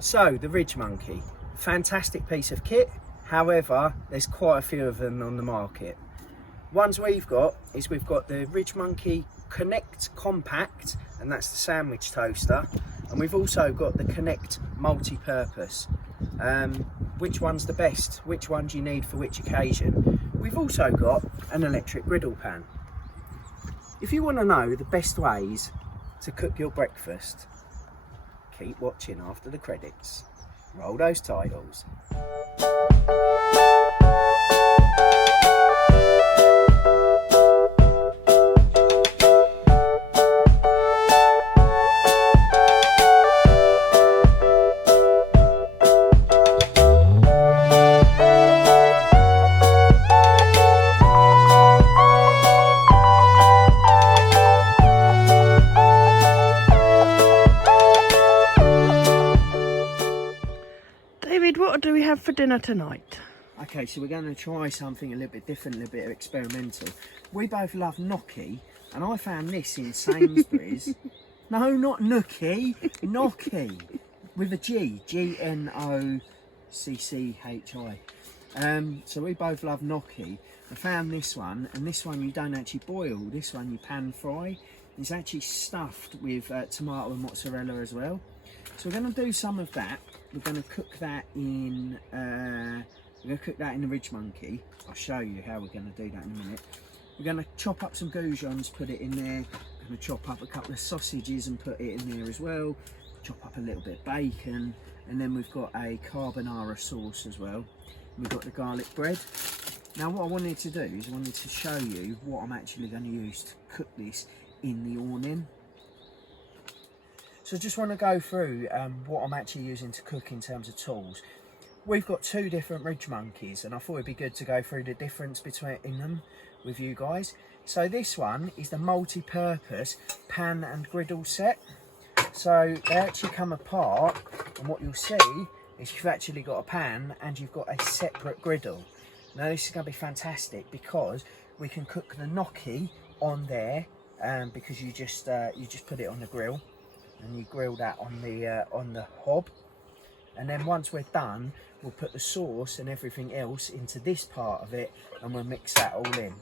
So the Ridgemonkey, fantastic piece of kit. However, there's quite a few of them on the market. Ones we've got is we've got the Ridgemonkey Connect Compact, and that's the sandwich toaster. And we've also got the Connect Multi-Purpose. Which one's the best? Which one do you need for which occasion? We've also got an electric griddle pan. If you want to know the best ways to cook your breakfast, keep watching after the credits. Roll those titles. What do we have for dinner tonight? Okay, so we're going to try something a little bit different, a little bit experimental. We both love gnocchi, and I found this in Sainsbury's. No, not gnocchi, gnocchi, with a G, G-N-O-C-C-H-I. So we both love gnocchi. I found this one, and this one you don't actually boil, this one you pan fry. It's actually stuffed with tomato and mozzarella as well. So we're going to do some of that. We're going to cook that in. We're going to cook that in the Ridgemonkey. I'll show you how we're going to do that in a minute. We're going to chop up some goujons, put it in there. We're going to chop up a couple of sausages and put it in there as well. Chop up a little bit of bacon, and then we've got a carbonara sauce as well. We've got the garlic bread. Now, what I wanted to do is I wanted to show you what I'm actually going to use to cook this in the Awning. So I just want to go through what I'm actually using to cook in terms of tools. We've got two different Ridgemonkeys, and I thought it'd be good to go through the difference between them with you guys. So this one is the multi-purpose pan and griddle set. So they actually come apart, and what you'll see is you've actually got a pan and you've got a separate griddle. Now this is going to be fantastic because we can cook the gnocchi on there, because you just put it on the grill. And you grill that on the hob, and then once we're done, we'll put the sauce and everything else into this part of it, and we'll mix that all in.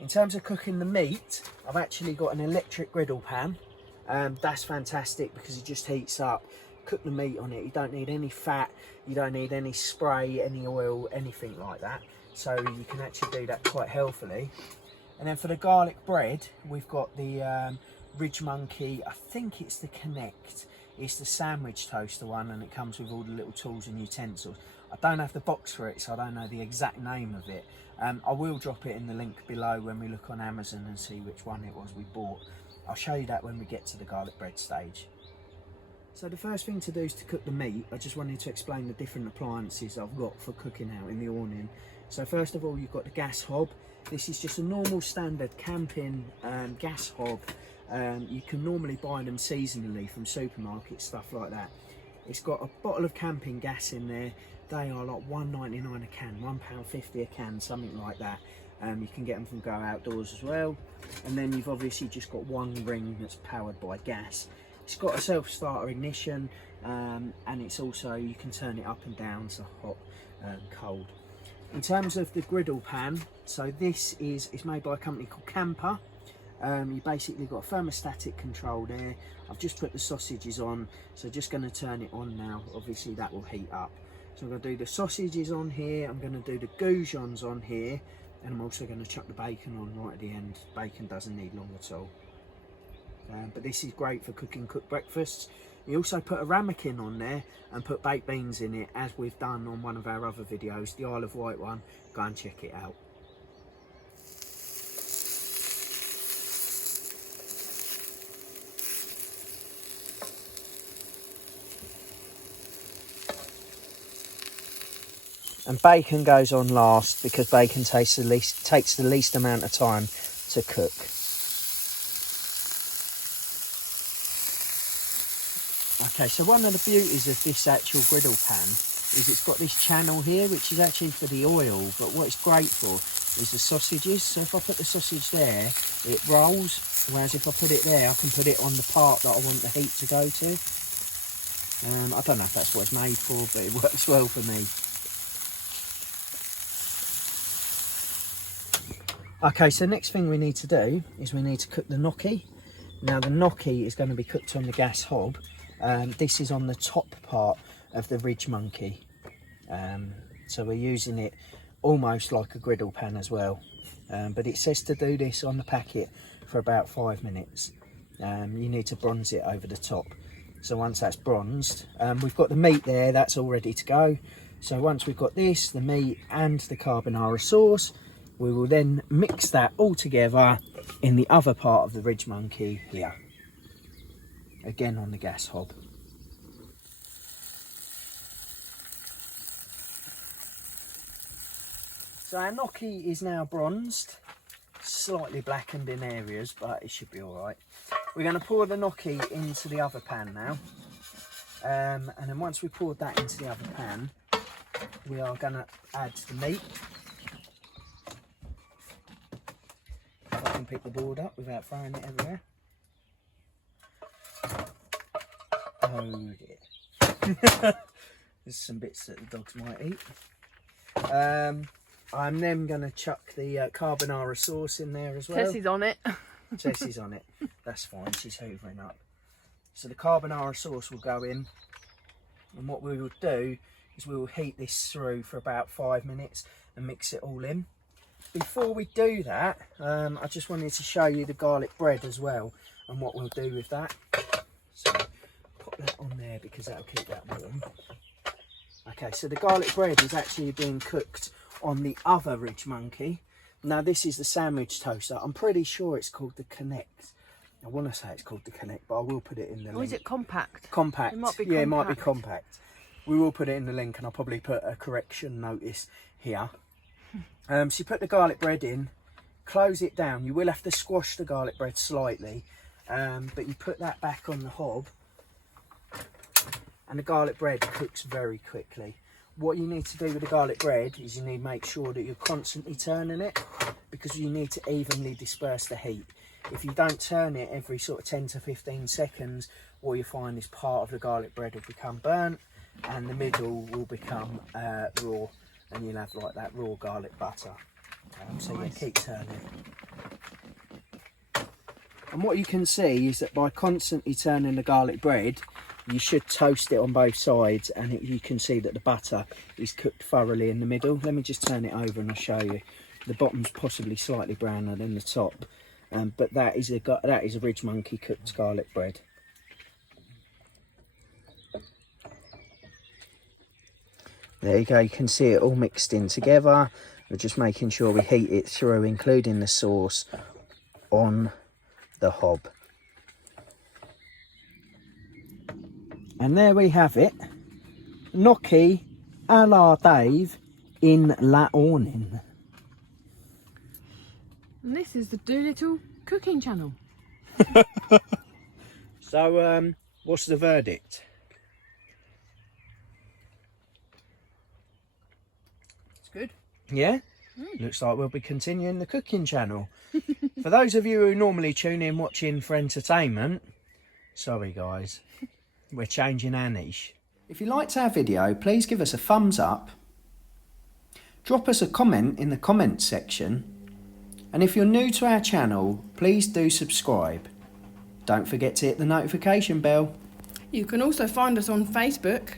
In terms of cooking the meat, I've actually got an electric griddle pan. That's fantastic because it just heats up. Cook the meat on it. You don't need any fat, you don't need any spray, any oil, anything like that. So you can actually do that quite healthily. And then for the garlic bread, we've got the Ridgemonkey, I think it's the Connect. It's the sandwich toaster one, and it comes with all the little tools and utensils. I don't have the box for it, so I don't know the exact name of it. I will drop it in the link below when we look on Amazon and see which one it was we bought. I'll show you that when we get to the garlic bread stage. So the first thing to do is to cook the meat. I just wanted to explain the different appliances I've got for cooking out in the Awning. So first of all, you've got the gas hob. This is just a normal standard camping gas hob. You can normally buy them seasonally from supermarkets, stuff like that. It's got a bottle of camping gas in there. They are like £1.99 a can, £1.50 a can, something like that. You can get them from Go Outdoors as well. And then you've obviously just got one ring that's powered by gas. It's got a self-starter ignition, and it's also, you can turn it up and down, so hot and cold. In terms of the griddle pan, so this is, it's made by a company called Camper. You basically got a thermostatic control there. I've just put the sausages on, so just going to turn it on now. Obviously that will heat up. So I'm going to do the sausages on here, I'm going to do the goujons on here, and I'm also going to chuck the bacon on right at the end. Bacon doesn't need long at all. But this is great for cooking cooked breakfasts. You also put a ramekin on there and put baked beans in it, as we've done on one of our other videos, the Isle of Wight one. Go and check it out. And bacon goes on last because bacon takes the least amount of time to cook. Okay, so one of the beauties of this actual griddle pan is it's got this channel here, which is actually for the oil, but what it's great for is the sausages. So if I put the sausage there, it rolls, whereas if I put it there, I can put it on the part that I want the heat to go to. I don't know if that's what it's made for, but it works well for me. Okay, so next thing we need to do is we need to cook the gnocchi. Now the gnocchi is going to be cooked on the gas hob. This is on the top part of the Ridgemonkey. So we're using it almost like a griddle pan as well. But it says to do this on the packet for about 5 minutes. You need to bronze it over the top. So once that's bronzed, we've got the meat there, that's all ready to go. So once we've got this, the meat and the carbonara sauce, we will then mix that all together in the other part of the Ridgemonkey here. Again on the gas hob. So our gnocchi is now bronzed, slightly blackened in areas, but it should be all right. We're going to pour the gnocchi into the other pan now. And then once we poured that into the other pan, we are going to add the meat. If I can pick the board up without throwing it everywhere. Oh dear. There's some bits that the dogs might eat. I'm then going to chuck the carbonara sauce in there as well. Tessie's on it. Tessie's on it. That's fine, she's hoovering up. So the carbonara sauce will go in. And what we will do is we will heat this through for about 5 minutes and mix it all in. Before we do that, I just wanted to show you the garlic bread as well and what we'll do with that. So put that on there because that'll keep that warm. Okay, so the garlic bread is actually being cooked on the other Ridgemonkey. Now this is the sandwich toaster. I'm pretty sure it's called the Connect. I want to say it's called the Connect, but I will put it in the link. Or is it compact? Compact. It might be yeah, compact. it might be compact. We will put it in the link, and I'll probably put a correction notice here. So you put the garlic bread in, close it down. You will have to squash the garlic bread slightly, but you put that back on the hob, and the garlic bread cooks very quickly. What you need to do with the garlic bread is you need to make sure that you're constantly turning it, because you need to evenly disperse the heat. If you don't turn it every sort of 10 to 15 seconds, what you find is part of the garlic bread will become burnt and the middle will become raw, and you'll have like that raw garlic butter. So you keep turning. And what you can see is that by constantly turning the garlic bread, you should toast it on both sides, and you can see that the butter is cooked thoroughly in the middle. Let me just turn it over and I'll show you. The bottom's possibly slightly browner than the top, but that is a Ridgemonkey cooked garlic bread. There you go, you can see it all mixed in together. We're just making sure we heat it through, including the sauce, on the hob. And there we have it. Gnocchi à la Dave in la Awning. And this is the Dolittle cooking channel. So, what's the verdict? It's good. Yeah? Looks like we'll be continuing the cooking channel. For those of you who normally tune in watching for entertainment, sorry guys, we're changing our niche. If you liked our video, please give us a thumbs up. Drop us a comment in the comments section. And if you're new to our channel, please do subscribe. Don't forget to hit the notification bell. You can also find us on Facebook,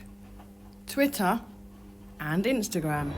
Twitter and Instagram.